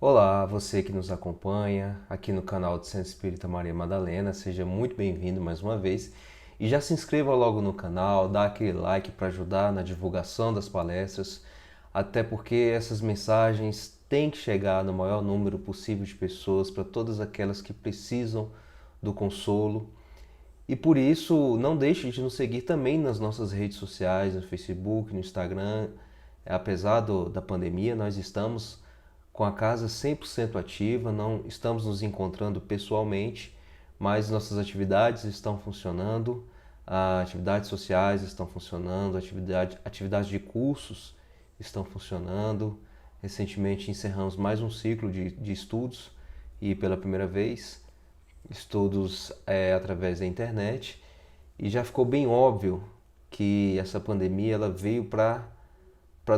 Olá, você que nos acompanha aqui no canal do Centro Espírita Maria Madalena, seja muito bem-vindo mais uma vez e já se inscreva logo no canal, dá aquele like para ajudar na divulgação das palestras, até porque essas mensagens têm que chegar no maior número possível de pessoas, para todas aquelas que precisam do consolo. E por isso, não deixe de nos seguir também nas nossas redes sociais, no Facebook, no Instagram. Apesar da pandemia, nós estamos com a casa 100% ativa, não estamos nos encontrando pessoalmente, mas nossas atividades estão funcionando, atividades sociais estão funcionando, atividades de cursos estão funcionando. Recentemente encerramos mais um ciclo de estudos e pela primeira vez estudos através da internet, e já ficou bem óbvio que essa pandemia ela veio para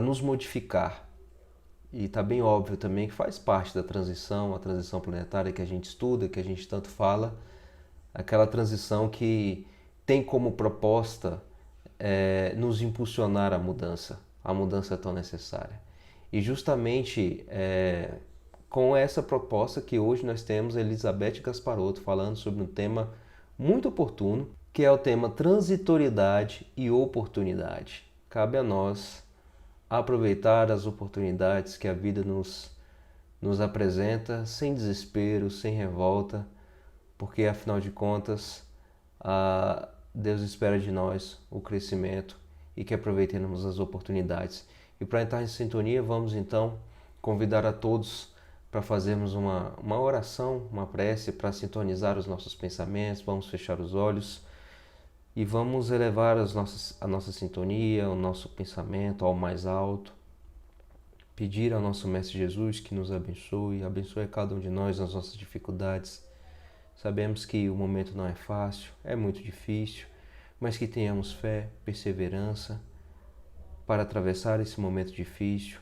nos modificar. E está bem óbvio também que faz parte da transição, a transição planetária que a gente estuda, que a gente tanto fala, aquela transição que tem como proposta nos impulsionar à mudança, a mudança tão necessária. E justamente com essa proposta que hoje nós temos a Elizabeth Gasparotto falando sobre um tema muito oportuno, que é o tema transitoriedade e oportunidade. Cabe a nós aproveitar as oportunidades que a vida nos apresenta sem desespero, sem revolta, porque afinal de contas Deus espera de nós o crescimento e que aproveitemos as oportunidades. E para entrar em sintonia, vamos então convidar a todos para fazermos uma oração, uma prece para sintonizar os nossos pensamentos. Vamos fechar os olhos e vamos elevar a nossa sintonia, o nosso pensamento ao mais alto. Pedir ao nosso Mestre Jesus que nos abençoe, abençoe a cada um de nós nas nossas dificuldades. Sabemos que o momento não é fácil, é muito difícil, mas que tenhamos fé, perseverança para atravessar esse momento difícil,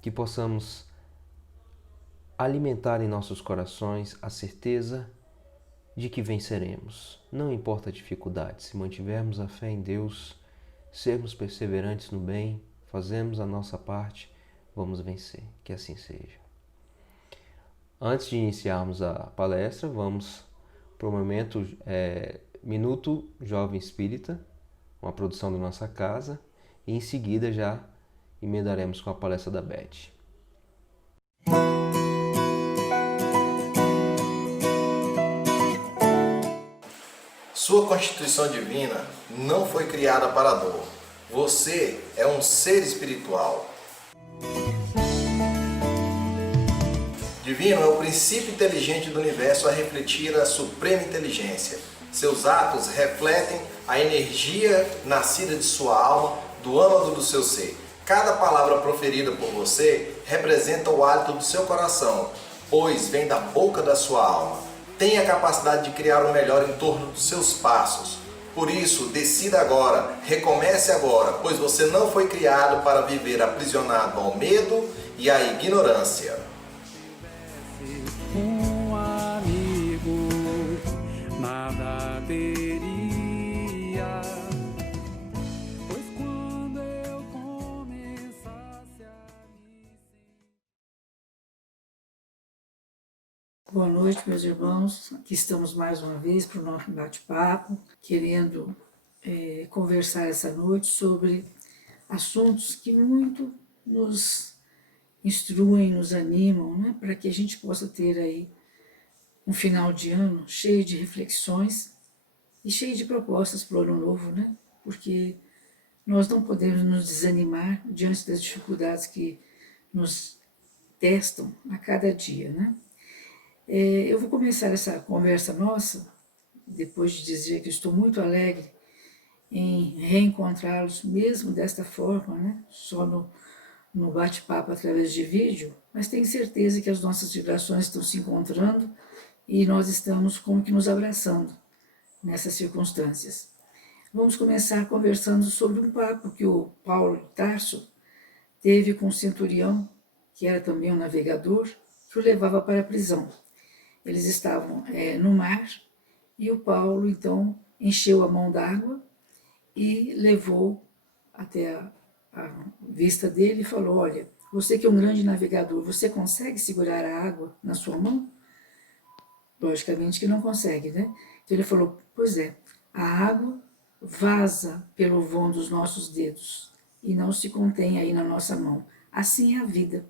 que possamos alimentar em nossos corações a certeza de que venceremos. Não importa a dificuldade, se mantivermos a fé em Deus, sermos perseverantes no bem, fazermos a nossa parte, vamos vencer. Que assim seja. Antes de iniciarmos a palestra, vamos para o momento Minuto Jovem Espírita, uma produção da nossa casa, e em seguida já emendaremos com a palestra da Beth. Sua constituição divina não foi criada para a dor. Você é um ser espiritual. Divino é o princípio inteligente do universo a refletir a suprema inteligência. Seus atos refletem a energia nascida de sua alma, do âmago do seu ser. Cada palavra proferida por você representa o hálito do seu coração, pois vem da boca da sua alma. Tenha a capacidade de criar o melhor em torno dos seus passos. Por isso, decida agora, recomece agora, pois você não foi criado para viver aprisionado ao medo e à ignorância. Um amigo nada teria, pois quando eu começasse a me... Boa noite, meus irmãos. Aqui estamos mais uma vez para o nosso bate-papo, querendo conversar essa noite sobre assuntos que muito nos instruem, nos animam, né? Para que a gente possa ter aí um final de ano cheio de reflexões e cheio de propostas para o ano novo, né? Porque nós não podemos nos desanimar diante das dificuldades que nos testam a cada dia, né? Eu vou começar essa conversa nossa, depois de dizer que estou muito alegre em reencontrá-los, mesmo desta forma, né? Só no bate-papo através de vídeo, mas tenho certeza que as nossas vibrações estão se encontrando e nós estamos como que nos abraçando nessas circunstâncias. Vamos começar conversando sobre um papo que o Paulo de Tarso teve com o centurião, que era também um navegador, que o levava para a prisão. Eles estavam no mar e o Paulo, então, encheu a mão d'água e levou até a vista dele e falou: olha, Você que é um grande navegador, você consegue segurar a água na sua mão? Logicamente que não consegue, né? Então ele falou, pois é, a água vaza pelo vão dos nossos dedos e não se contém aí na nossa mão. Assim é a vida.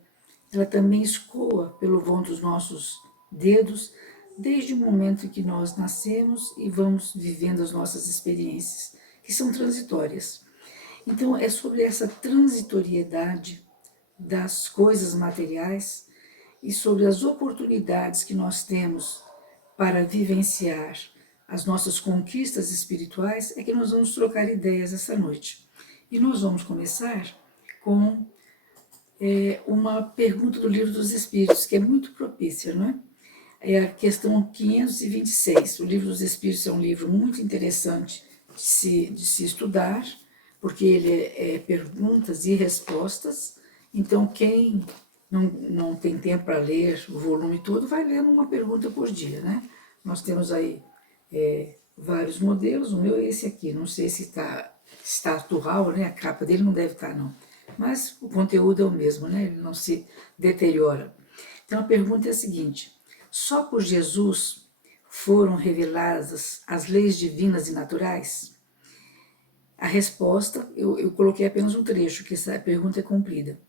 Ela também escoa pelo vão dos nossos dedos, desde o momento em que nós nascemos e vamos vivendo as nossas experiências, que são transitórias. Então, é sobre essa transitoriedade das coisas materiais e sobre as oportunidades que nós temos para vivenciar as nossas conquistas espirituais é que nós vamos trocar ideias essa noite. E nós vamos começar com uma pergunta do Livro dos Espíritos, que é muito propícia, não é? É a questão 526. O Livro dos Espíritos é um livro muito interessante de se estudar, porque ele é perguntas e respostas. Então, quem não tem tempo para ler o volume todo, vai lendo uma pergunta por dia, né? Nós temos aí vários modelos, o meu é esse aqui, não sei se está atual, né? A capa dele não deve estar, não. Mas o conteúdo é o mesmo, né? Ele não se deteriora. Então, a pergunta é a seguinte: só por Jesus foram reveladas as leis divinas e naturais? A resposta, eu coloquei apenas um trecho, que essa pergunta é comprida.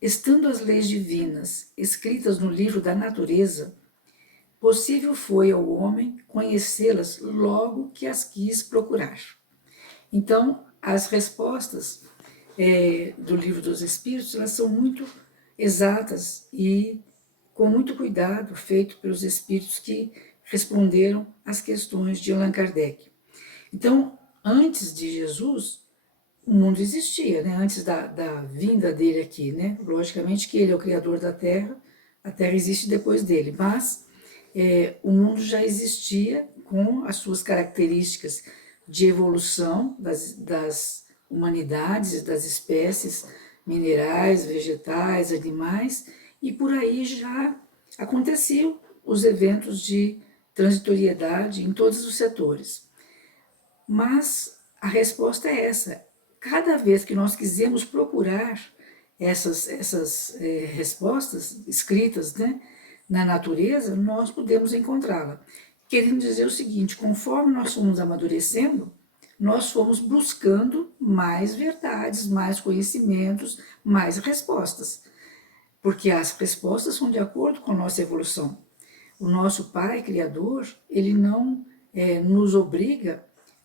Estando as leis divinas escritas no livro da natureza, possível foi ao homem conhecê-las logo que as quis procurar. Então, as respostas do Livro dos Espíritos, elas são muito exatas e com muito cuidado feito pelos espíritos que responderam às questões de Allan Kardec. Então, antes de Jesus, o mundo existia, né? Antes da vinda dele aqui, né? Logicamente que ele é o criador da Terra, a Terra existe depois dele, mas o mundo já existia com as suas características de evolução das humanidades, das espécies minerais, vegetais, animais, e por aí já aconteciam os eventos de transitoriedade em todos os setores. Mas a resposta é essa. Cada vez que nós quisermos procurar essas respostas escritas, né, na natureza, nós podemos encontrá-la. Querendo dizer o seguinte: conforme nós fomos amadurecendo, nós fomos buscando mais verdades, mais conhecimentos, mais respostas, porque as respostas são de acordo com a nossa evolução. O nosso Pai Criador, ele não nos obriga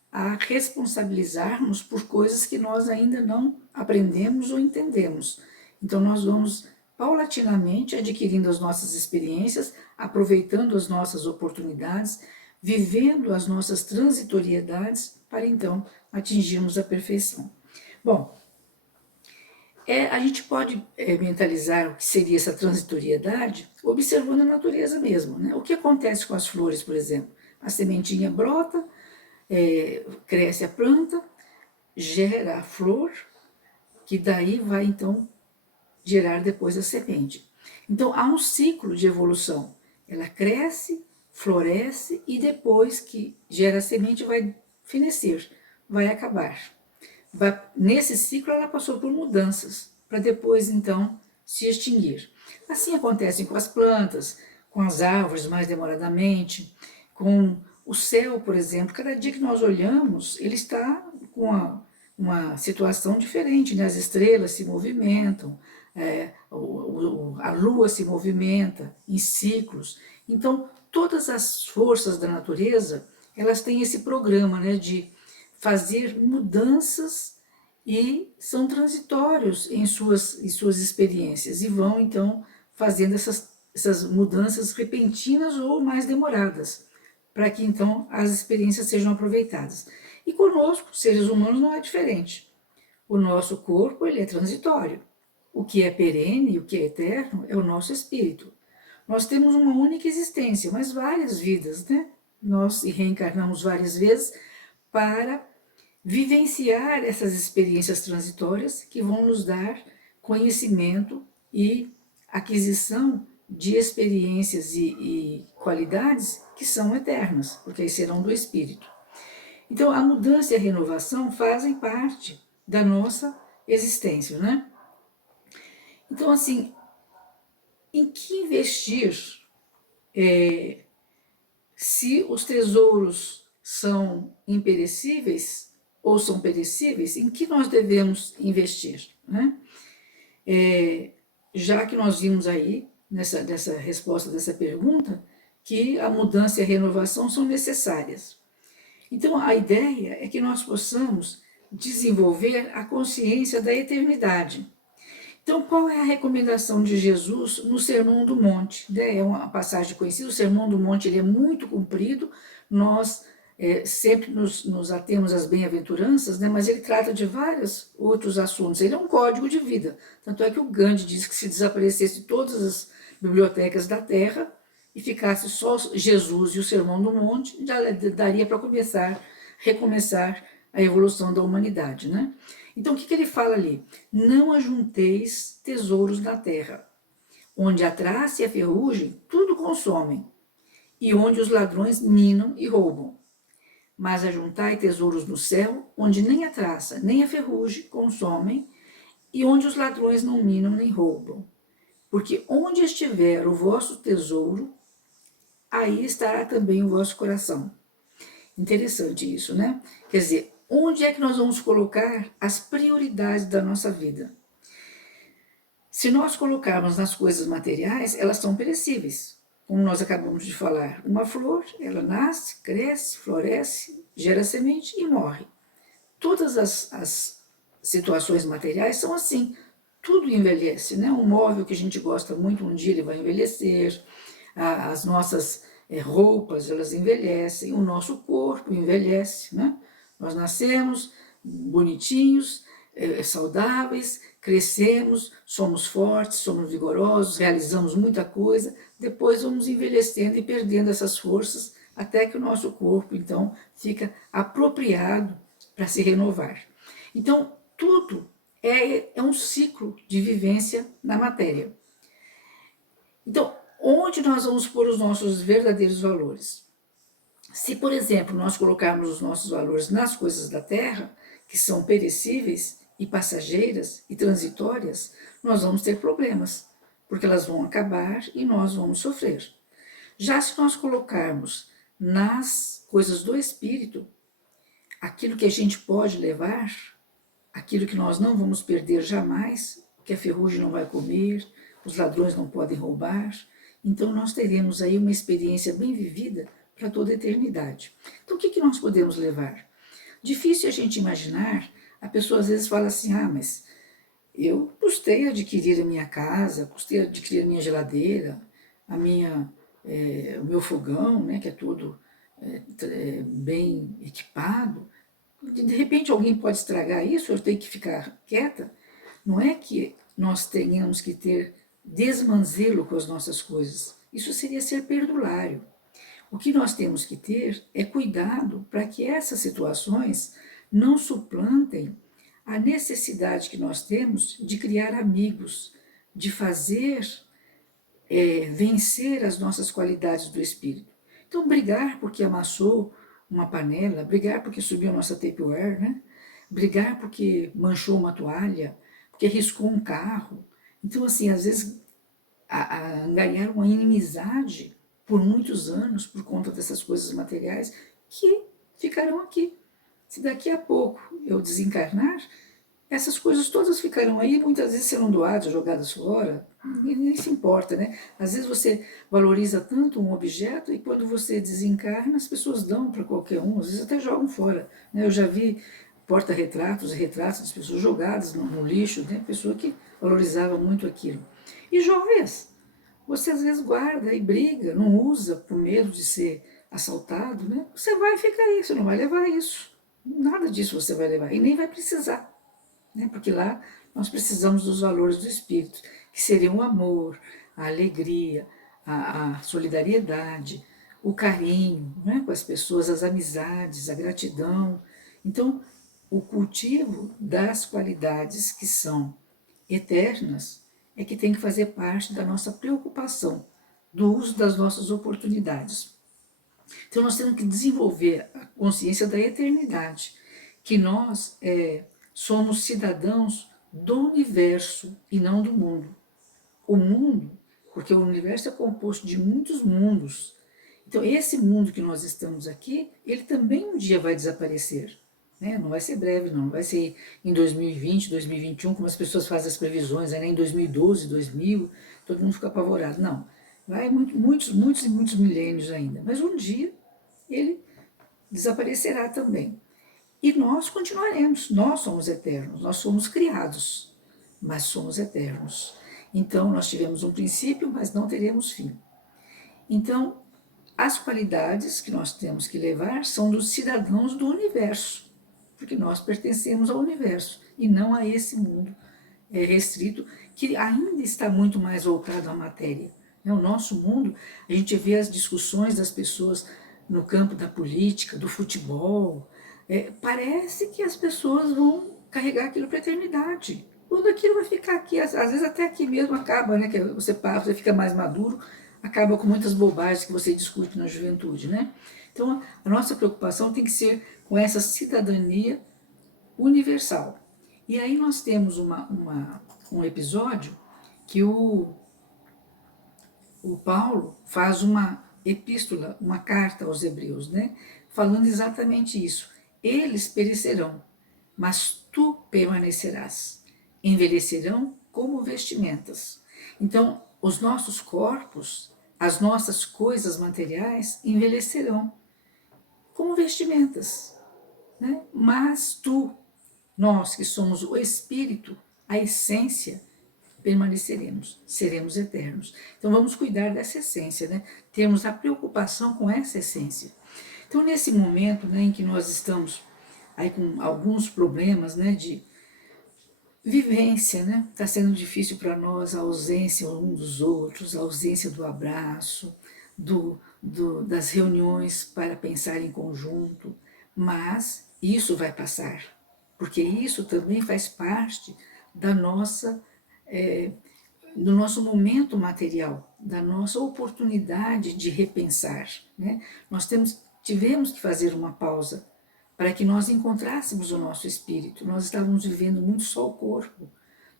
a responsabilizarmos por coisas que nós ainda não aprendemos ou entendemos. Então nós vamos paulatinamente adquirindo as nossas experiências, aproveitando as nossas oportunidades, vivendo as nossas transitoriedades para então atingirmos a perfeição. Bom, a gente pode mentalizar o que seria essa transitoriedade observando a natureza mesmo, né? O que acontece com as flores, por exemplo? A sementinha brota, cresce a planta, gera a flor, que daí vai então gerar depois a semente. Então há um ciclo de evolução. Ela cresce, floresce e depois que gera a semente vai fenecer, vai acabar. Nesse ciclo ela passou por mudanças, para depois então se extinguir. Assim acontece com as plantas, com as árvores mais demoradamente, com o céu, por exemplo. Cada dia que nós olhamos, ele está com uma situação diferente, né? As estrelas se movimentam, a lua se movimenta em ciclos. Então, todas as forças da natureza, elas têm esse programa, né, de fazer mudanças e são transitórios em suas experiências e vão, então, fazendo essas mudanças repentinas ou mais demoradas, para que, então, as experiências sejam aproveitadas. E conosco, seres humanos, não é diferente. O nosso corpo, ele é transitório. O que é perene, o que é eterno, é o nosso espírito. Nós temos uma única existência, mas várias vidas, né? Nós reencarnamos várias vezes para vivenciar essas experiências transitórias que vão nos dar conhecimento e aquisição de experiências e qualidades que são eternas, porque aí serão do espírito. Então, a mudança e a renovação fazem parte da nossa existência, né? Então, assim, em que investir se os tesouros são imperecíveis ou são perecíveis? Em que nós devemos investir, né? Já que nós vimos aí, nessa resposta dessa pergunta, que a mudança e a renovação são necessárias. Então, a ideia é que nós possamos desenvolver a consciência da eternidade. Então, qual é a recomendação de Jesus no Sermão do Monte? É uma passagem conhecida, o Sermão do Monte ele é muito comprido, nós sempre nos atemos às bem-aventuranças, né? Mas ele trata de vários outros assuntos, ele é um código de vida. Tanto é que o Gandhi diz que se desaparecesse todas as bibliotecas da Terra e ficasse só Jesus e o Sermão do Monte, já daria para recomeçar a evolução da humanidade, né? Então, o que ele fala ali? Não ajunteis tesouros na terra, onde a traça e a ferrugem tudo consomem, e onde os ladrões minam e roubam. Mas ajuntai tesouros no céu, onde nem a traça nem a ferrugem consomem, e onde os ladrões não minam nem roubam. Porque onde estiver o vosso tesouro, aí estará também o vosso coração. Interessante isso, né? Quer dizer, onde é que nós vamos colocar as prioridades da nossa vida? Se nós colocarmos nas coisas materiais, elas são perecíveis. Como nós acabamos de falar, uma flor, ela nasce, cresce, floresce, gera semente e morre. Todas as situações materiais são assim, tudo envelhece, né? Um móvel que a gente gosta muito, um dia ele vai envelhecer, as nossas roupas, elas envelhecem, o nosso corpo envelhece, né? Nós nascemos bonitinhos, saudáveis, crescemos, somos fortes, somos vigorosos, realizamos muita coisa, depois vamos envelhecendo e perdendo essas forças, até que o nosso corpo, então, fica apropriado para se renovar. Então, tudo é um ciclo de vivência na matéria. Então, onde nós vamos pôr os nossos verdadeiros valores? Se, por exemplo, nós colocarmos os nossos valores nas coisas da terra, que são perecíveis e passageiras e transitórias, nós vamos ter problemas, porque elas vão acabar e nós vamos sofrer. Já se nós colocarmos nas coisas do espírito, aquilo que a gente pode levar, aquilo que nós não vamos perder jamais, que a ferrugem não vai comer, os ladrões não podem roubar, então nós teremos aí uma experiência bem vivida para toda a eternidade. Então o que nós podemos levar? Difícil a gente imaginar, a pessoa às vezes fala assim, mas eu custei adquirir a minha casa, custei adquirir a minha geladeira, o meu fogão, né, que é tudo bem equipado. De repente alguém pode estragar isso, eu tenho que ficar quieta. Não é que nós tenhamos que ter desmanzelo com as nossas coisas. Isso seria ser perdulário. O que nós temos que ter é cuidado para que essas situações não suplantem a necessidade que nós temos de criar amigos, de fazer vencer as nossas qualidades do espírito. Então, brigar porque amassou uma panela, brigar porque subiu a nossa Tupperware, né? Brigar porque manchou uma toalha, porque riscou um carro. Então, assim, às vezes, ganhar uma inimizade por muitos anos por conta dessas coisas materiais que ficarão aqui. Se daqui a pouco eu desencarnar, essas coisas todas ficarão aí, muitas vezes serão doadas, jogadas fora, nem se importa, né? Às vezes você valoriza tanto um objeto e quando você desencarna, as pessoas dão para qualquer um, às vezes até jogam fora, né? Eu já vi porta-retratos e retratos das pessoas jogadas no lixo, né? Pessoa que valorizava muito aquilo. E joias, você às vezes guarda e briga, não usa por medo de ser assaltado, né? Você vai ficar aí, você não vai levar isso. Nada disso você vai levar, e nem vai precisar, né? Porque lá nós precisamos dos valores do espírito, que seriam o amor, a alegria, a solidariedade, o carinho, né, com as pessoas, as amizades, a gratidão. Então, o cultivo das qualidades que são eternas é que tem que fazer parte da nossa preocupação, do uso das nossas oportunidades. Então nós temos que desenvolver a consciência da eternidade, que nós somos cidadãos do universo e não do mundo. o mundo, porque o universo é composto de muitos mundos. Então, esse mundo que nós estamos aqui, ele também um dia vai desaparecer. Né? Não vai ser breve, não vai ser em 2020, 2021, como as pessoas fazem as previsões, né? Em 2012, 2000, todo mundo fica apavorado. Não, vai muitos e muitos milênios ainda. Mas um dia ele desaparecerá também. E nós continuaremos, nós somos eternos, nós somos criados, mas somos eternos. Então, nós tivemos um princípio, mas não teremos fim. Então, as qualidades que nós temos que levar são dos cidadãos do universo, porque nós pertencemos ao universo e não a esse mundo restrito, que ainda está muito mais voltado à matéria. O nosso mundo, a gente vê as discussões das pessoas no campo da política, do futebol, parece que as pessoas vão carregar aquilo para a eternidade. Tudo aquilo vai ficar aqui, às vezes até aqui mesmo acaba, né? Que você fica mais maduro, acaba com muitas bobagens que você discute na juventude, né? Então, a nossa preocupação tem que ser com essa cidadania universal. E aí nós temos um episódio que o Paulo faz uma epístola, uma carta aos Hebreus, né? Falando exatamente isso. Eles perecerão, mas tu permanecerás. Envelhecerão como vestimentas. Então, os nossos corpos, as nossas coisas materiais envelhecerão como vestimentas, né? Mas tu, nós que somos o Espírito, a essência, permaneceremos, seremos eternos. Então vamos cuidar dessa essência, né? Termos a preocupação com essa essência. Então nesse momento, né, em que nós estamos aí com alguns problemas, né, de vivência, né? Está sendo difícil para nós a ausência um dos outros, a ausência do abraço, das reuniões para pensar em conjunto, mas isso vai passar, porque isso também faz parte da nossa, do nosso momento material, da nossa oportunidade de repensar. Né? Nós tivemos que fazer uma pausa para que nós encontrássemos o nosso espírito. Nós estávamos vivendo muito só o corpo.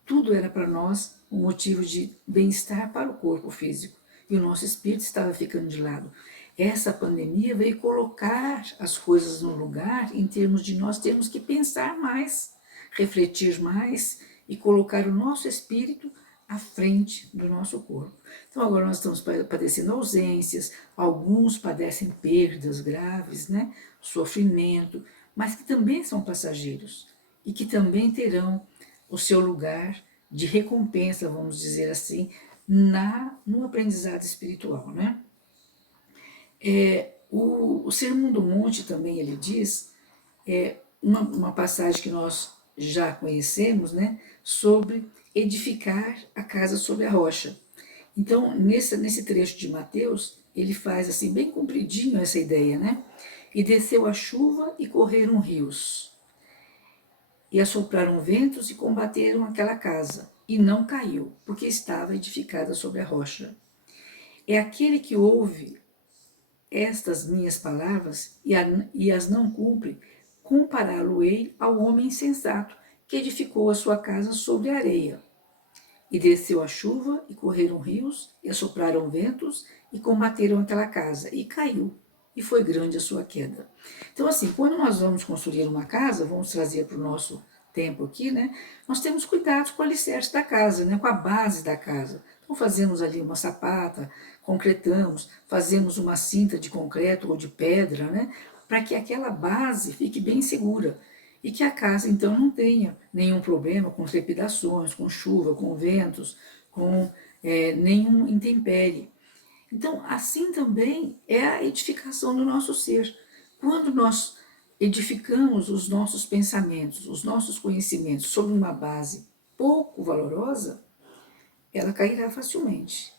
Tudo era para nós um motivo de bem-estar para o corpo físico. E o nosso espírito estava ficando de lado. Essa pandemia veio colocar as coisas no lugar em termos de nós termos que pensar mais, refletir mais e colocar o nosso espírito à frente do nosso corpo. Então agora nós estamos padecendo ausências, alguns padecem perdas graves, né? Sofrimento, mas que também são passageiros e que também terão o seu lugar de recompensa, vamos dizer assim, no aprendizado espiritual, né? O Sermão do Monte também ele diz, uma passagem que nós já conhecemos, né, sobre edificar a casa sobre a rocha. Então, nesse trecho de Mateus, ele faz assim, bem compridinho essa ideia, né? E desceu a chuva e correram rios, e assopraram ventos e combateram aquela casa, e não caiu, porque estava edificada sobre a rocha. É aquele que ouve estas minhas palavras e as não cumpre, compará-lo-ei ao homem insensato, que edificou a sua casa sobre a areia. E desceu a chuva, e correram rios, e assopraram ventos, e combateram aquela casa, e caiu, e foi grande a sua queda. Então, assim, quando nós vamos construir uma casa, vamos trazer para o nosso tempo aqui, né? Nós temos cuidados com o alicerce da casa, né? Com a base da casa. Então, fazemos ali uma sapata, concretamos, fazemos uma cinta de concreto ou de pedra, né? Para que aquela base fique bem segura e que a casa, então, não tenha nenhum problema com trepidações, com chuva, com ventos, com nenhum intempérie. Então, assim também é a edificação do nosso ser. Quando nós edificamos os nossos pensamentos, os nossos conhecimentos sobre uma base pouco valorosa, ela cairá facilmente.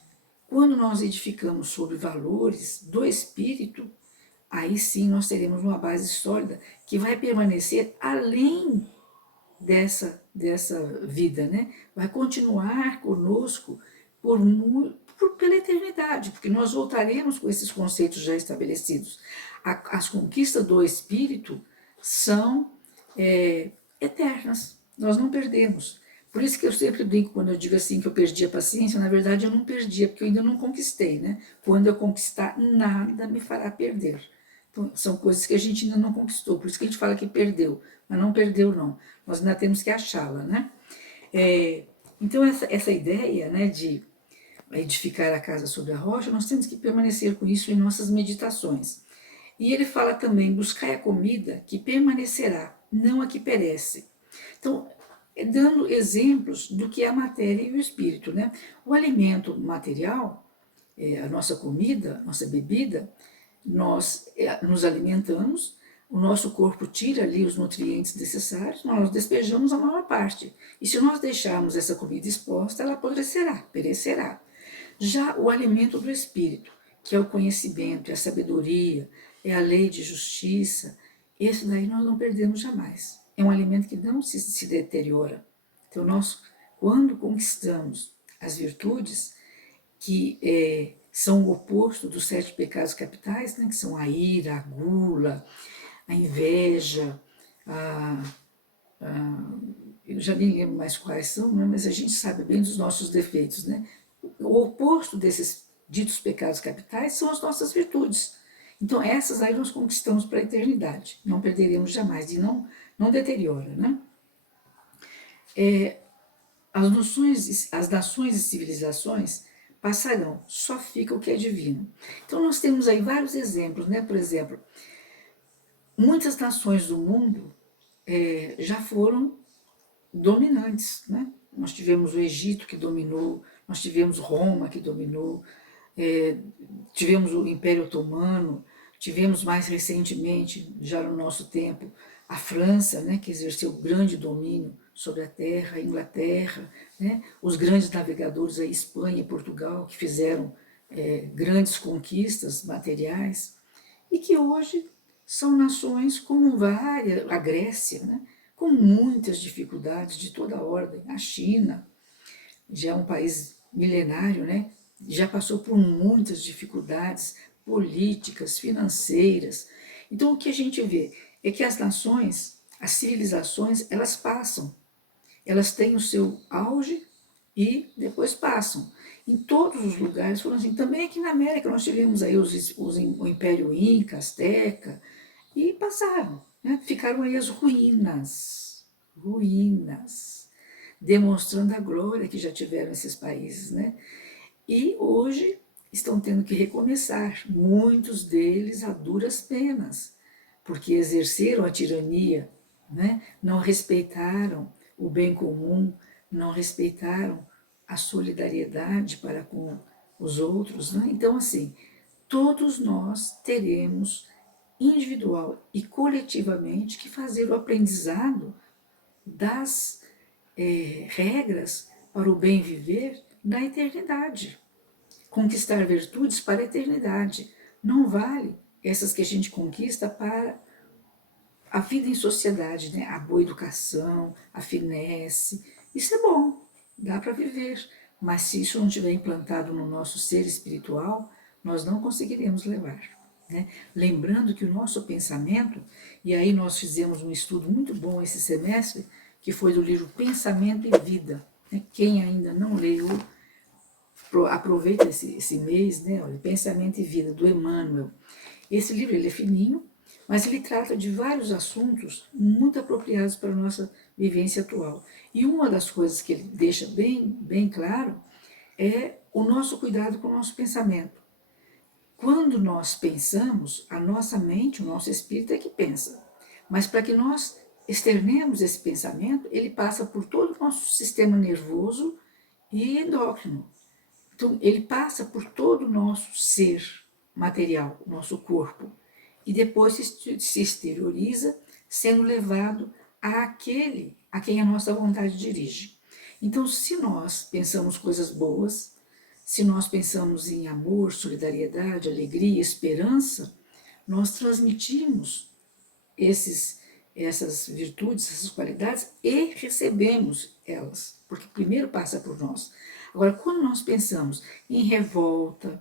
Quando nós edificamos sobre valores do espírito, aí sim nós teremos uma base sólida que vai permanecer além dessa vida, né? Vai continuar conosco pela eternidade, porque nós voltaremos com esses conceitos já estabelecidos. As conquistas do espírito são eternas, nós não perdemos, Por isso que eu sempre brinco quando eu digo assim que eu perdi a paciência, na verdade eu não perdi, porque eu ainda não conquistei, né? Quando eu conquistar, nada me fará perder. Então, são coisas que a gente ainda não conquistou, por isso que a gente fala que perdeu, mas não perdeu não, nós ainda temos que achá-la, né? Então essa ideia, né, de edificar a casa sobre a rocha, nós temos que permanecer com isso em nossas meditações. E ele fala também, buscai a comida que permanecerá, não a que perece. Então, dando exemplos do que é a matéria e o espírito, né? O alimento material, a nossa comida, nossa bebida, nós nos alimentamos, o nosso corpo tira ali os nutrientes necessários, nós despejamos a maior parte. E se nós deixarmos essa comida exposta, ela apodrecerá, perecerá. Já o alimento do espírito, que é o conhecimento, é a sabedoria, é a lei de justiça, esse daí nós não perdemos jamais. É um alimento que não se deteriora. Então, nós, quando conquistamos as virtudes, que são o oposto dos 7 pecados capitais, né, que são a ira, a gula, a inveja, eu já nem lembro mais quais são, né, mas a gente sabe bem dos nossos defeitos, né? O oposto desses ditos pecados capitais são as nossas virtudes. Então, essas aí nós conquistamos para a eternidade, não perderemos jamais, e não deteriora, né? As nações e civilizações passarão, só fica o que é divino. Então, nós temos aí vários exemplos, né? Por exemplo, muitas nações do mundo já foram dominantes, né? Nós tivemos o Egito que dominou, nós tivemos Roma que dominou, tivemos o Império Otomano, tivemos mais recentemente, já no nosso tempo, a França, né, que exerceu grande domínio sobre a terra, a Inglaterra, né, os grandes navegadores, a Espanha e Portugal, que fizeram grandes conquistas materiais, e que hoje são nações como várias, a Grécia, né, com muitas dificuldades de toda ordem, a China, já é um país milenário, né? Já passou por muitas dificuldades políticas, financeiras. Então, o que a gente vê é que as nações, as civilizações, elas passam. Elas têm o seu auge e depois passam. Em todos os lugares foram assim. Também aqui na América nós tivemos aí o Império Inca, Azteca, e passaram, né? Ficaram aí as ruínas, demonstrando a glória que já tiveram esses países, né? E hoje estão tendo que recomeçar, muitos deles a duras penas, porque exerceram a tirania, né? Não respeitaram o bem comum, não respeitaram a solidariedade para com os outros, né? Então, assim, todos nós teremos individual e coletivamente que fazer o aprendizado das regras para o bem viver da eternidade. Conquistar virtudes para a eternidade. Não vale essas que a gente conquista para a vida em sociedade, né? A boa educação, a finesse. Isso é bom, dá para viver. Mas se isso não estiver implantado no nosso ser espiritual, nós não conseguiremos levar. Né? Lembrando que o nosso pensamento, e aí nós fizemos um estudo muito bom esse semestre, que foi do livro Pensamento e Vida. Né? Quem ainda não leu, aproveita esse mês, né? Olha, Pensamento e Vida, do Emmanuel. Esse livro ele é fininho, mas ele trata de vários assuntos muito apropriados para a nossa vivência atual. E uma das coisas que ele deixa bem claro é o nosso cuidado com o nosso pensamento. Quando nós pensamos, a nossa mente, o nosso espírito é que pensa. Mas para que nós externemos esse pensamento, ele passa por todo o nosso sistema nervoso e endócrino. Então, ele passa por todo o nosso ser material, o nosso corpo, e depois se exterioriza, sendo levado àquele a quem a nossa vontade dirige. Então, se nós pensamos coisas boas, se nós pensamos em amor, solidariedade, alegria, esperança, nós transmitimos essas virtudes, essas qualidades e recebemos elas, porque primeiro passa por nós. Agora, quando nós pensamos em revolta,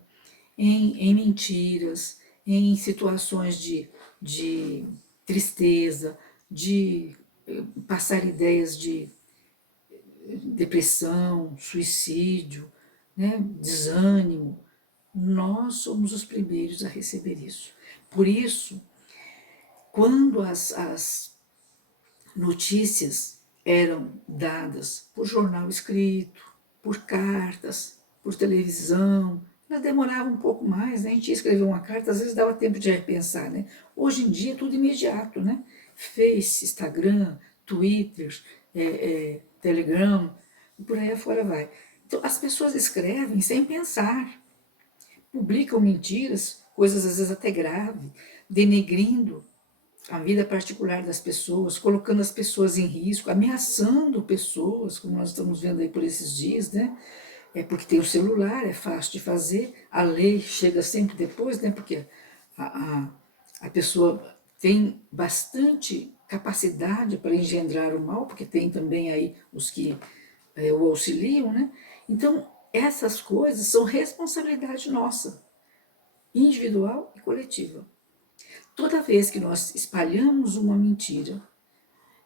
em mentiras, em situações de tristeza, de passar ideias de depressão, suicídio, né, desânimo. Nós somos os primeiros a receber isso. Por isso, quando as notícias eram dadas por jornal escrito, por cartas, por televisão, elas demoravam um pouco mais, né? A gente ia escrever uma carta, às vezes dava tempo de repensar, né? Hoje em dia é tudo imediato, né? Face, Instagram, Twitter, Telegram, e por aí afora vai. Então as pessoas escrevem sem pensar, publicam mentiras, coisas às vezes até graves, denegrindo a vida particular das pessoas, colocando as pessoas em risco, ameaçando pessoas, como nós estamos vendo aí por esses dias, né? É porque tem o celular, é fácil de fazer, a lei chega sempre depois, né? Porque a, a pessoa tem bastante capacidade para engendrar o mal, porque tem também aí os que o auxiliam, né? Então, essas coisas são responsabilidade nossa, individual e coletiva. Toda vez que nós espalhamos uma mentira,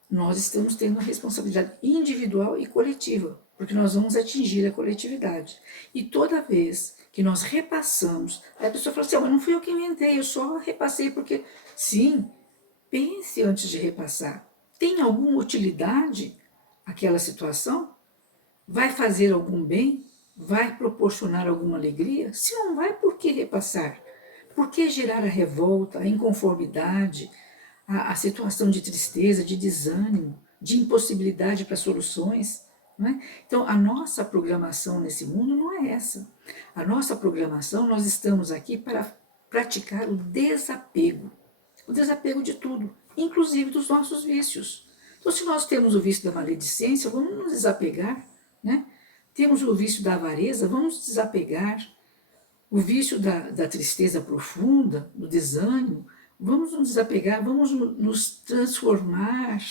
nós estamos tendo a responsabilidade individual e coletiva, porque nós vamos atingir a coletividade. E toda vez que nós repassamos, aí a pessoa fala assim, mas não fui eu que inventei, eu só repassei porque... Sim, pense antes de repassar. Tem alguma utilidade aquela situação? Vai fazer algum bem? Vai proporcionar alguma alegria? Se não vai, por que repassar? Por que gerar a revolta, a inconformidade, a situação de tristeza, de desânimo, de impossibilidade para soluções? Não é? Então, a nossa programação nesse mundo não é essa. A nossa programação, nós estamos aqui para praticar o desapego de tudo, inclusive dos nossos vícios. Então, se nós temos o vício da maledicência, vamos nos desapegar, né? Temos o vício da avareza, vamos desapegar. O vício da tristeza profunda, do desânimo, vamos nos desapegar, vamos nos transformar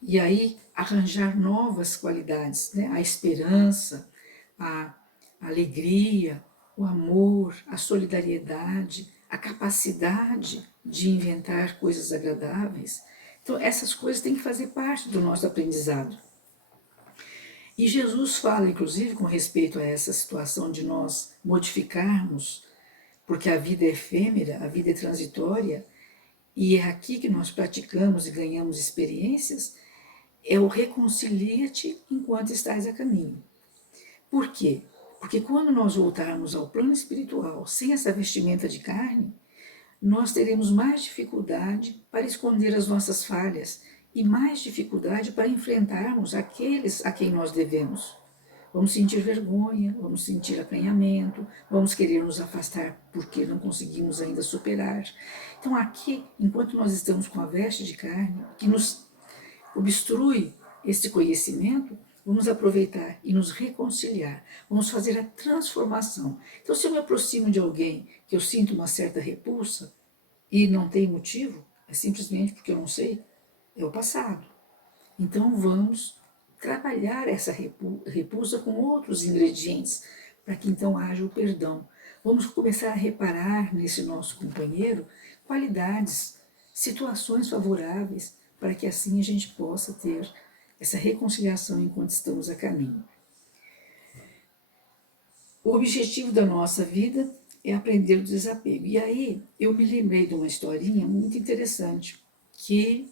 e aí arranjar novas qualidades, né? A esperança, a alegria, o amor, a solidariedade, a capacidade de inventar coisas agradáveis. Então, essas coisas têm que fazer parte do nosso aprendizado. E Jesus fala, inclusive, com respeito a essa situação de nós modificarmos, porque a vida é efêmera, a vida é transitória, e é aqui que nós praticamos e ganhamos experiências, é o reconcilia-te enquanto estás a caminho. Por quê? Porque quando nós voltarmos ao plano espiritual sem essa vestimenta de carne, nós teremos mais dificuldade para esconder as nossas falhas e mais dificuldade para enfrentarmos aqueles a quem nós devemos. Vamos sentir vergonha, vamos sentir acanhamento, vamos querer nos afastar porque não conseguimos ainda superar. Então aqui, enquanto nós estamos com a veste de carne, que nos obstrui este conhecimento, vamos aproveitar e nos reconciliar, vamos fazer a transformação. Então, se eu me aproximo de alguém que eu sinto uma certa repulsa e não tem motivo, é simplesmente porque eu não sei, é o passado. Então, vamos trabalhar essa repulsa com outros ingredientes, para que então haja o perdão. Vamos começar a reparar nesse nosso companheiro qualidades, situações favoráveis, para que assim a gente possa ter essa reconciliação enquanto estamos a caminho. O objetivo da nossa vida é aprender o desapego. E aí eu me lembrei de uma historinha muito interessante, que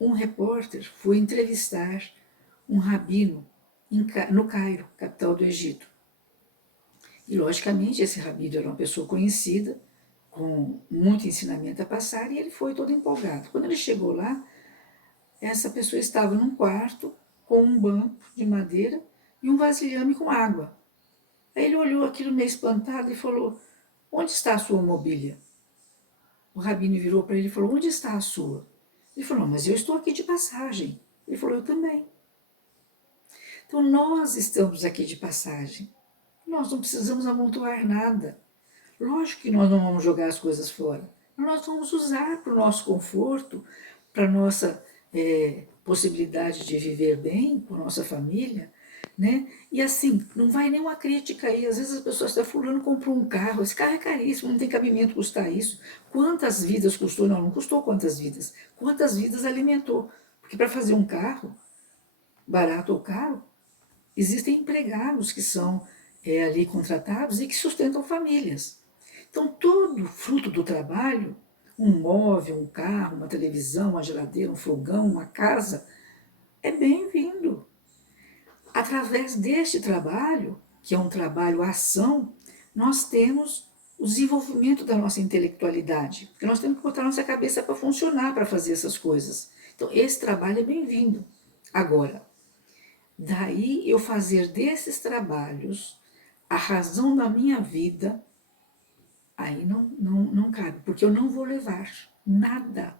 um repórter foi entrevistar um rabino no Cairo, capital do Egito. E logicamente esse rabino era uma pessoa conhecida, com muito ensinamento a passar, e ele foi todo empolgado. Quando ele chegou lá, essa pessoa estava num quarto com um banco de madeira e um vasilhame com água. Aí ele olhou aquilo meio espantado e falou, onde está a sua mobília? O rabino virou para ele e falou, onde está a sua? Ele falou, não, mas eu estou aqui de passagem. Ele falou, eu também. Então nós estamos aqui de passagem. Nós não precisamos amontoar nada. Lógico que nós não vamos jogar as coisas fora. Nós vamos usar para o nosso conforto, para a nossa possibilidade de viver bem com a nossa família, né? E assim, não vai nenhuma crítica aí. Às vezes as pessoas estão fulano comprou um carro, esse carro é caríssimo, não tem cabimento custar isso. Quantas vidas custou? Não, não custou quantas vidas. Quantas vidas alimentou? Porque para fazer um carro, barato ou caro, existem empregados que são ali contratados e que sustentam famílias. Então, todo fruto do trabalho, um móvel, um carro, uma televisão, uma geladeira, um fogão, uma casa, é bem-vindo. Através deste trabalho, que é um trabalho ação, nós temos o desenvolvimento da nossa intelectualidade, porque nós temos que botar nossa cabeça para funcionar, para fazer essas coisas. Então, esse trabalho é bem-vindo. Agora, daí eu fazer desses trabalhos a razão da minha vida, aí não cabe, porque eu não vou levar nada,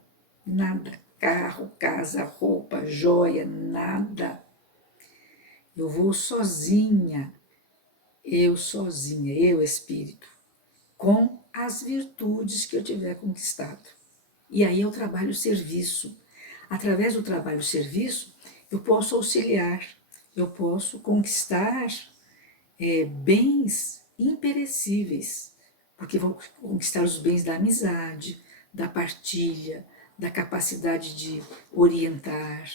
nada, carro, casa, roupa, joia, nada. Eu vou sozinha, eu espírito, com as virtudes que eu tiver conquistado. E aí é o trabalho-serviço. Através do trabalho-serviço, eu posso auxiliar, eu posso conquistar bens imperecíveis, porque vou conquistar os bens da amizade, da partilha, da capacidade de orientar,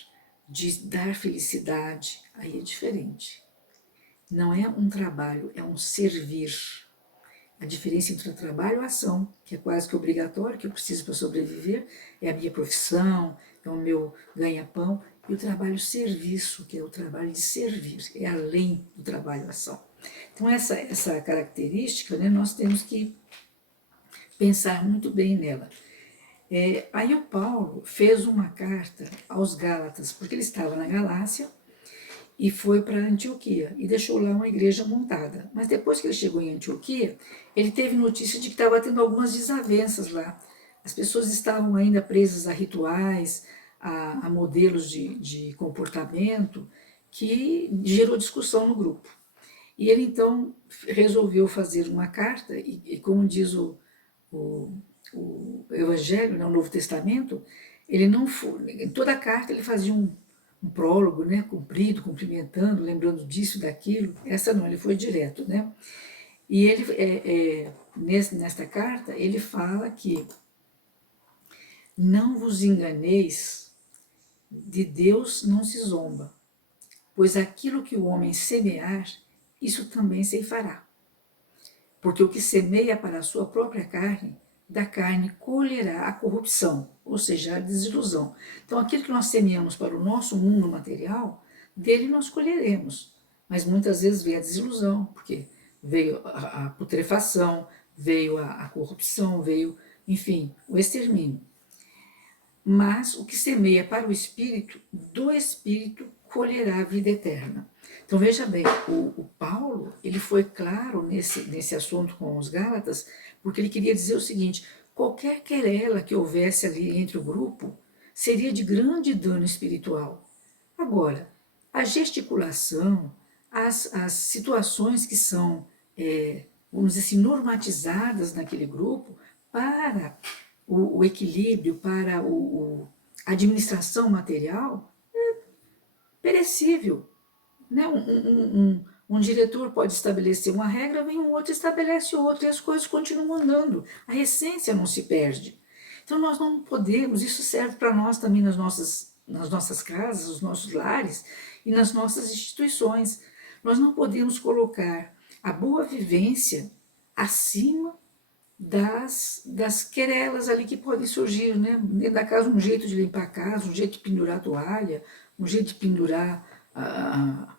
de dar felicidade. Aí é diferente. Não é um trabalho, é um servir. A diferença entre o trabalho e a ação, que é quase que obrigatório, que eu preciso para sobreviver, é a minha profissão, é o meu ganha-pão, e o trabalho-serviço, que é o trabalho de servir, é além do trabalho-ação. Então, essa característica, né, nós temos que pensar muito bem nela. Aí o Paulo fez uma carta aos Gálatas, porque ele estava na Galácia, e foi para Antioquia, e deixou lá uma igreja montada. Mas depois que ele chegou em Antioquia, ele teve notícia de que estava tendo algumas desavenças lá. As pessoas estavam ainda presas a rituais, a modelos de comportamento, que gerou discussão no grupo. E ele então resolveu fazer uma carta, e como diz o Evangelho, né, o Novo Testamento, ele não foi, em toda a carta ele fazia um prólogo, né, comprido, cumprimentando, lembrando disso, daquilo. Essa não, ele foi direto, né? E ele, nesta carta, ele fala que não vos enganeis, de Deus não se zomba, pois aquilo que o homem semear, isso também ceifará. Porque o que semeia para a sua própria carne, da carne colherá a corrupção, ou seja, a desilusão. Então, aquilo que nós semeamos para o nosso mundo material, dele nós colheremos. Mas muitas vezes veio a desilusão, porque veio a putrefação, veio a corrupção, veio, enfim, o extermínio. Mas o que semeia para o espírito, do espírito colherá a vida eterna. Então veja bem, o Paulo, ele foi claro nesse assunto com os Gálatas, porque ele queria dizer o seguinte: qualquer querela que houvesse ali entre o grupo seria de grande dano espiritual. Agora, a gesticulação, as situações que são, vamos dizer assim, normatizadas naquele grupo para o equilíbrio, para a administração material, é perecível. Né? Um diretor pode estabelecer uma regra, vem um outro e estabelece outra, e as coisas continuam andando. A essência não se perde. Então nós não podemos, isso serve para nós também nas nossas casas, nos nossos lares e nas nossas instituições. Nós não podemos colocar a boa vivência acima das querelas ali que podem surgir, né? Dentro da casa, um jeito de limpar a casa, um jeito de pendurar a toalha, um jeito de pendurar a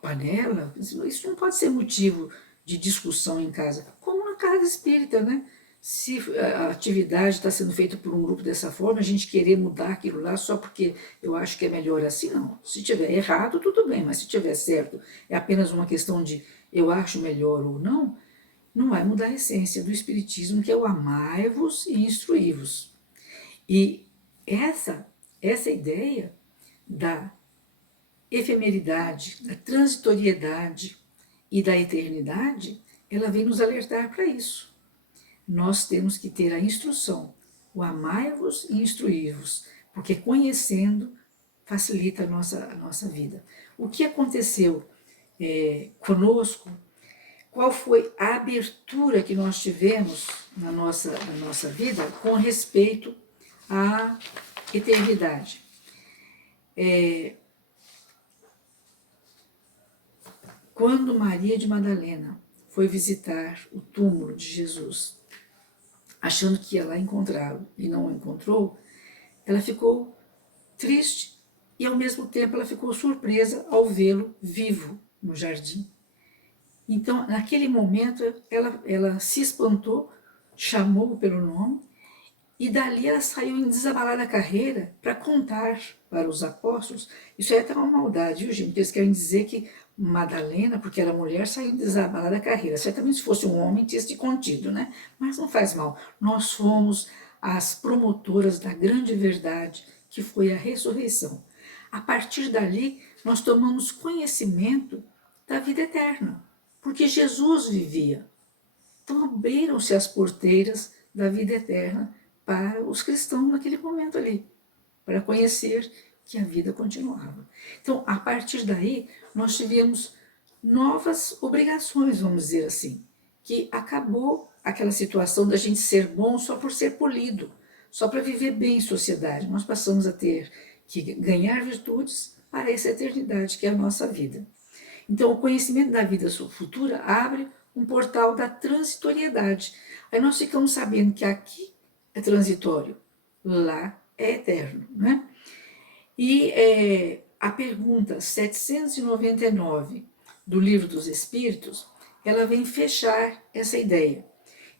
panela. Isso não pode ser motivo de discussão em casa, como na casa espírita, né? Se a atividade está sendo feita por um grupo dessa forma, a gente querer mudar aquilo lá só porque eu acho que é melhor assim, não. Se tiver errado, tudo bem, mas se tiver certo, é apenas uma questão de eu acho melhor ou não, não vai mudar a essência do Espiritismo, que é o amai-vos e instruí-vos. E essa ideia da efemeridade, da transitoriedade e da eternidade, ela vem nos alertar para isso. Nós temos que ter a instrução, o amai-vos e instruí-vos, porque conhecendo facilita a nossa vida. O que aconteceu conosco? Qual foi a abertura que nós tivemos na nossa vida com respeito à eternidade? Quando Maria de Madalena foi visitar o túmulo de Jesus, achando que ia lá encontrá-lo e não o encontrou, ela ficou triste e ao mesmo tempo ela ficou surpresa ao vê-lo vivo no jardim. Então, naquele momento, ela se espantou, chamou-o pelo nome, e dali ela saiu em desabalada carreira para contar para os apóstolos. Isso é até uma maldade, viu, gente? Eles querem dizer que Madalena, porque era mulher, saiu em desabalada carreira. Certamente se fosse um homem, tinha se contido, né? Mas não faz mal. Nós fomos as promotoras da grande verdade, que foi a ressurreição. A partir dali, nós tomamos conhecimento da vida eterna, porque Jesus vivia. Então abriram-se as porteiras da vida eterna para os cristãos naquele momento ali, para conhecer que a vida continuava. Então, a partir daí, nós tivemos novas obrigações, vamos dizer assim, que acabou aquela situação da gente ser bom só por ser polido, só para viver bem em sociedade. Nós passamos a ter que ganhar virtudes para essa eternidade que é a nossa vida. Então, o conhecimento da vida futura abre um portal da transitoriedade. Aí nós ficamos sabendo que aqui é transitório, lá é eterno, né? E a pergunta 799 do Livro dos Espíritos, ela vem fechar essa ideia.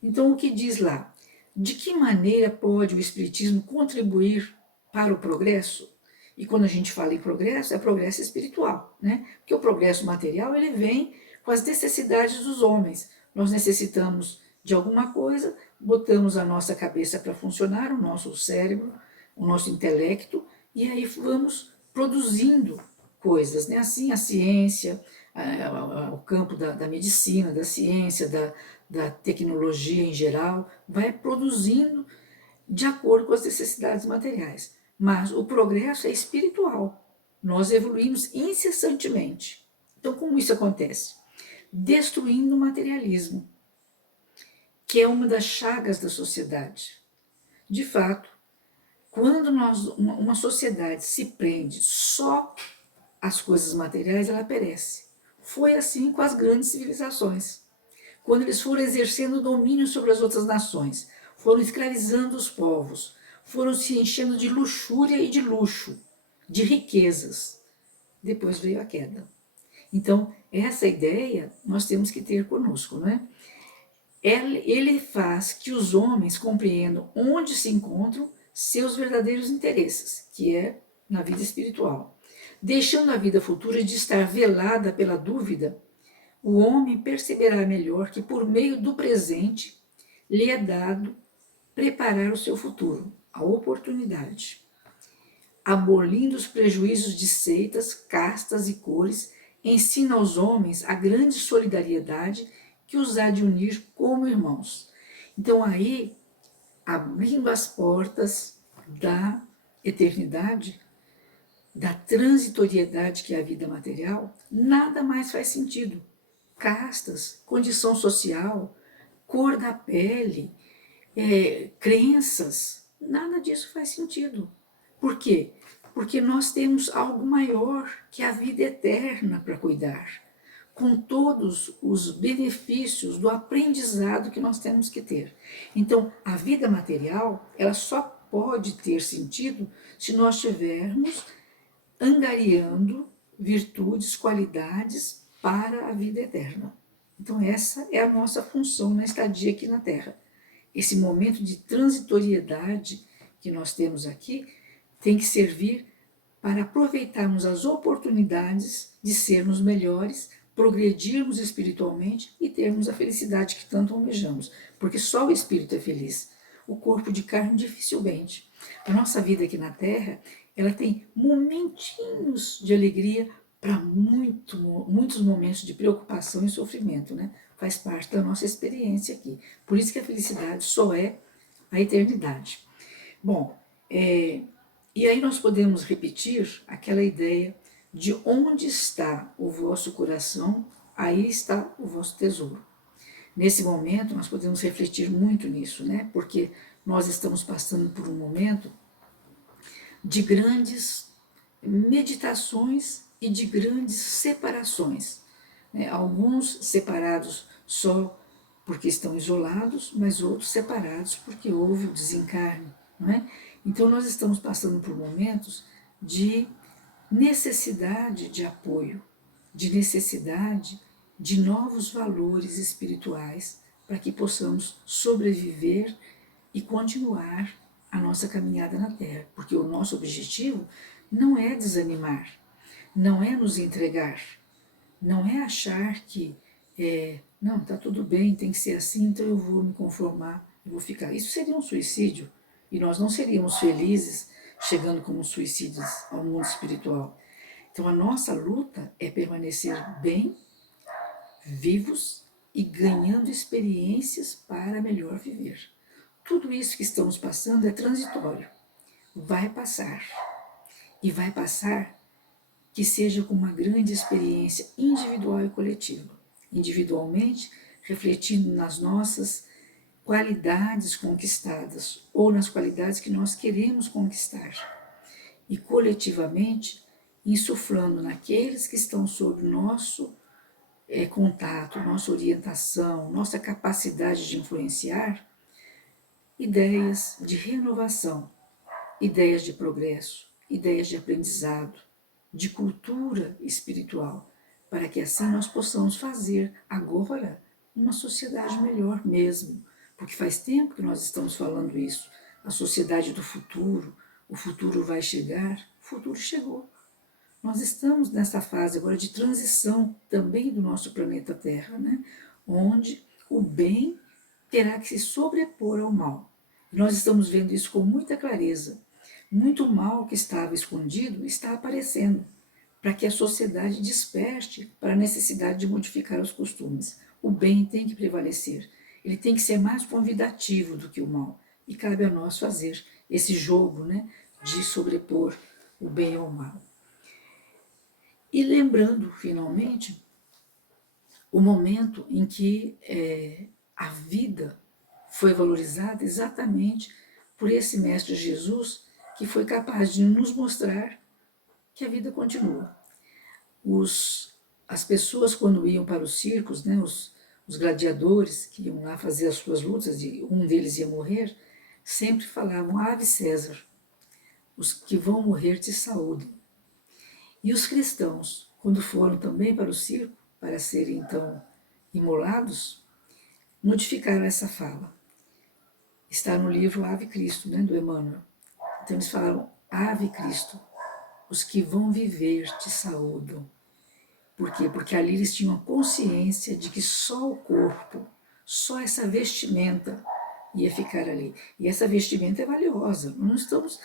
Então, o que diz lá? De que maneira pode o Espiritismo contribuir para o progresso? E quando a gente fala em progresso, é progresso espiritual, né? Porque o progresso material, ele vem com as necessidades dos homens. Nós necessitamos de alguma coisa, botamos a nossa cabeça para funcionar, o nosso cérebro, o nosso intelecto, e aí vamos produzindo coisas, né? Assim a ciência, o campo da medicina, da ciência, da tecnologia em geral, vai produzindo de acordo com as necessidades materiais. Mas o progresso é espiritual. Nós evoluímos incessantemente. Então, como isso acontece? Destruindo o materialismo, que é uma das chagas da sociedade. De fato, quando uma sociedade se prende só às coisas materiais, ela perece. Foi assim com as grandes civilizações. Quando eles foram exercendo domínio sobre as outras nações, foram escravizando os povos, foram se enchendo de luxúria e de luxo, de riquezas. Depois veio a queda. Então, essa ideia nós temos que ter conosco, não é? Ele faz que os homens compreendam onde se encontram seus verdadeiros interesses, que é na vida espiritual. Deixando a vida futura de estar velada pela dúvida, o homem perceberá melhor que por meio do presente lhe é dado preparar o seu futuro, a oportunidade. Abolindo os prejuízos de seitas, castas e cores, ensina aos homens a grande solidariedade que os há de unir como irmãos. Então aí, abrindo as portas da eternidade, da transitoriedade que é a vida material, nada mais faz sentido. Castas, condição social, cor da pele, crenças, nada disso faz sentido. Por quê? Porque nós temos algo maior que a vida eterna para cuidar, com todos os benefícios do aprendizado que nós temos que ter. Então, a vida material, ela só pode ter sentido se nós estivermos angariando virtudes, qualidades para a vida eterna. Então, essa é a nossa função na estadia aqui na Terra. Esse momento de transitoriedade que nós temos aqui tem que servir para aproveitarmos as oportunidades de sermos melhores, progredirmos espiritualmente e termos a felicidade que tanto almejamos, porque só o espírito é feliz, o corpo de carne dificilmente. A nossa vida aqui na Terra, ela tem momentinhos de alegria para muitos momentos de preocupação e sofrimento, né? Faz parte da nossa experiência aqui. Por isso que a felicidade só é a eternidade. Bom, e aí nós podemos repetir aquela ideia de onde está o vosso coração, aí está o vosso tesouro. Nesse momento nós podemos refletir muito nisso, né? Porque nós estamos passando por um momento de grandes meditações e de grandes separações. né? Alguns separados só porque estão isolados, mas outros separados porque houve o desencarne, não é? Então nós estamos passando por momentos de necessidade de apoio, de necessidade de novos valores espirituais para que possamos sobreviver e continuar a nossa caminhada na Terra, porque o nosso objetivo não é desanimar, não é nos entregar, não é achar que não, está tudo bem, tem que ser assim, então eu vou me conformar, eu vou ficar. Isso seria um suicídio e nós não seríamos felizes chegando como suicídios ao mundo espiritual. Então a nossa luta é permanecer bem, vivos e ganhando experiências para melhor viver. Tudo isso que estamos passando é transitório, vai passar. E vai passar que seja com uma grande experiência individual e coletiva. Individualmente, refletindo nas nossas qualidades conquistadas ou nas qualidades que nós queremos conquistar. E coletivamente, insuflando naqueles que estão sob nosso contato, nossa orientação, nossa capacidade de influenciar, ideias de renovação, ideias de progresso, ideias de aprendizado, de cultura espiritual, para que assim nós possamos fazer agora uma sociedade melhor mesmo, porque faz tempo que nós estamos falando isso, a sociedade do futuro, o futuro vai chegar, o futuro chegou. Nós estamos nessa fase agora de transição também do nosso planeta Terra, né? Onde o bem terá que se sobrepor ao mal. Nós estamos vendo isso com muita clareza. Muito mal que estava escondido está aparecendo, para que a sociedade desperte para a necessidade de modificar os costumes. O bem tem que prevalecer, ele tem que ser mais convidativo do que o mal. E cabe a nós fazer esse jogo, né, de sobrepor o bem ao mal. E lembrando, finalmente, o momento em que a vida foi valorizada exatamente por esse Mestre Jesus, que foi capaz de nos mostrar que a vida continua. As pessoas, quando iam para os circos, né, os gladiadores que iam lá fazer as suas lutas, e um deles ia morrer, sempre falavam: Ave César, os que vão morrer te saúdam. E os cristãos, quando foram também para o circo, para serem então imolados, modificaram essa fala. Está no livro Ave Cristo, né, do Emmanuel. Então eles falaram: Ave Cristo, os que vão viver te saúdam. Por quê? Porque ali eles tinham a consciência de que só o corpo, só essa vestimenta ia ficar ali. E essa vestimenta é valiosa. Não estamos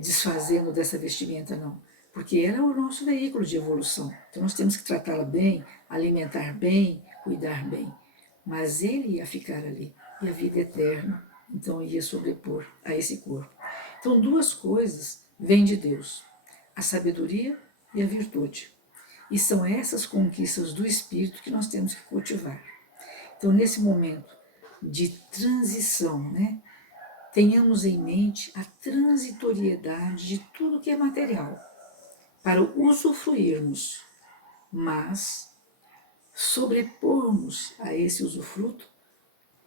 desfazendo dessa vestimenta, não. Porque ela é o nosso veículo de evolução. Então nós temos que tratá-la bem, alimentar bem, cuidar bem. Mas ele ia ficar ali. E a vida eterna, então, ia sobrepor a esse corpo. Então, duas coisas vêm de Deus: a sabedoria e a virtude. E são essas conquistas do espírito que nós temos que cultivar. Então, nesse momento de transição, né, tenhamos em mente a transitoriedade de tudo que é material, para usufruirmos, mas sobrepormos a esse usufruto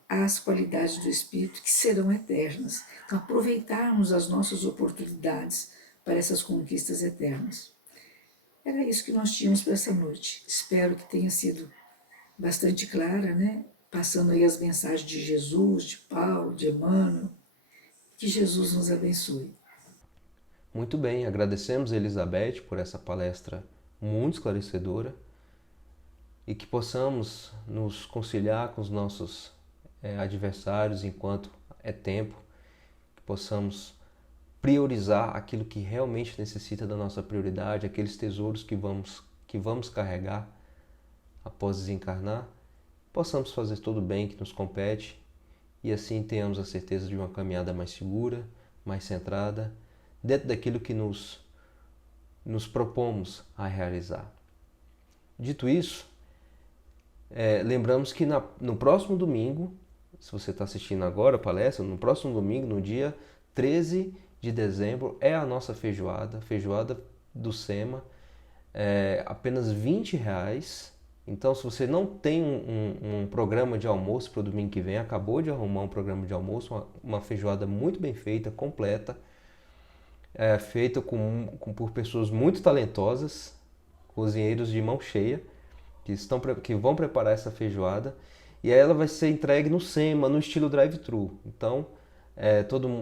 as qualidades do espírito que serão eternas. Então, aproveitarmos as nossas oportunidades para essas conquistas eternas. Era isso que nós tínhamos para essa noite. Espero que tenha sido bastante clara, né? Passando aí as mensagens de Jesus, de Paulo, de Emmanuel. Que Jesus nos abençoe. Muito bem, agradecemos Elizabeth por essa palestra muito esclarecedora e que possamos nos conciliar com os nossos adversários enquanto é tempo, que possamos priorizar aquilo que realmente necessita da nossa prioridade, aqueles tesouros que vamos carregar após desencarnar, possamos fazer todo o bem que nos compete e assim tenhamos a certeza de uma caminhada mais segura, mais centrada, dentro daquilo que nos propomos a realizar. Dito isso, lembramos que no próximo domingo, se você está assistindo agora a palestra, no próximo domingo, no dia 13 de dezembro, é a nossa feijoada do SEMA, apenas R$20, Então, se você não tem um programa de almoço para o domingo que vem, acabou de arrumar um programa de almoço, uma feijoada muito bem feita, completa, feita por pessoas muito talentosas, cozinheiros de mão cheia, que vão preparar essa feijoada, e aí ela vai ser entregue no SEMA, no estilo drive-thru. Então,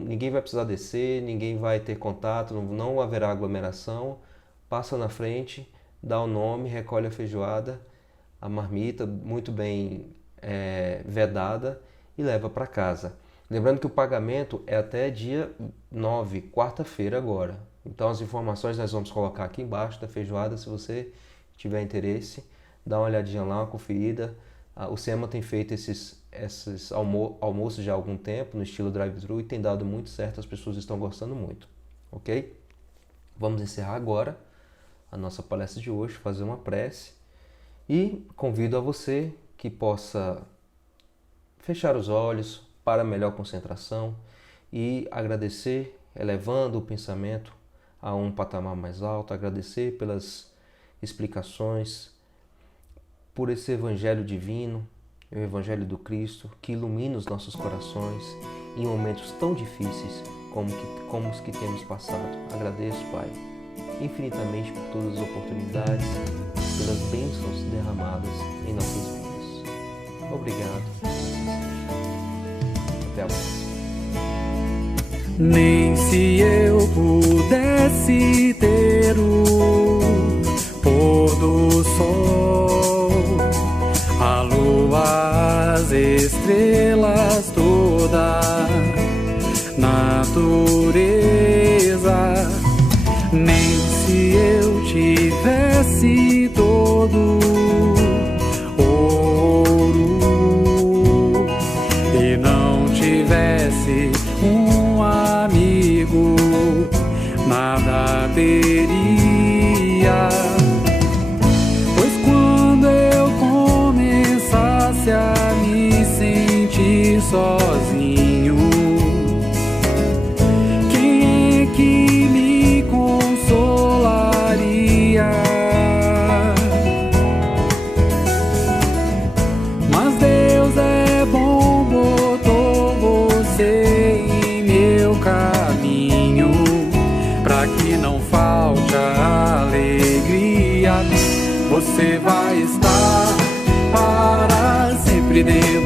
ninguém vai precisar descer, ninguém vai ter contato, não haverá aglomeração, passa na frente, dá o nome, recolhe a feijoada, a marmita muito bem vedada e leva para casa. Lembrando que o pagamento é até dia 9, quarta-feira agora. Então as informações nós vamos colocar aqui embaixo da feijoada, se você tiver interesse, dá uma olhadinha lá, uma conferida. O SEMA tem feito esses almoços já há algum tempo, no estilo drive-thru, e tem dado muito certo, as pessoas estão gostando muito, ok? Vamos encerrar agora a nossa palestra de hoje, fazer uma prece. E convido a você que possa fechar os olhos para melhor concentração e agradecer, elevando o pensamento a um patamar mais alto, agradecer pelas explicações, por esse Evangelho divino, o Evangelho do Cristo, que ilumina os nossos corações em momentos tão difíceis como os que temos passado. Agradeço, Pai, infinitamente por todas as oportunidades, pelas bênçãos derramadas em nossas vidas. Obrigado. Até a próxima. Nem se eu pudesse ter o pôr do sol, a lua, as estrelas, toda natureza, nem se eu tivesse todo ouro e não tivesse um amigo, nada teria. Pois quando eu começasse a me sentir sozinho, quem é que me consolaria? Mas Deus é bom, botou você em meu caminho, pra que não falte a alegria. Você vai estar para sempre dentro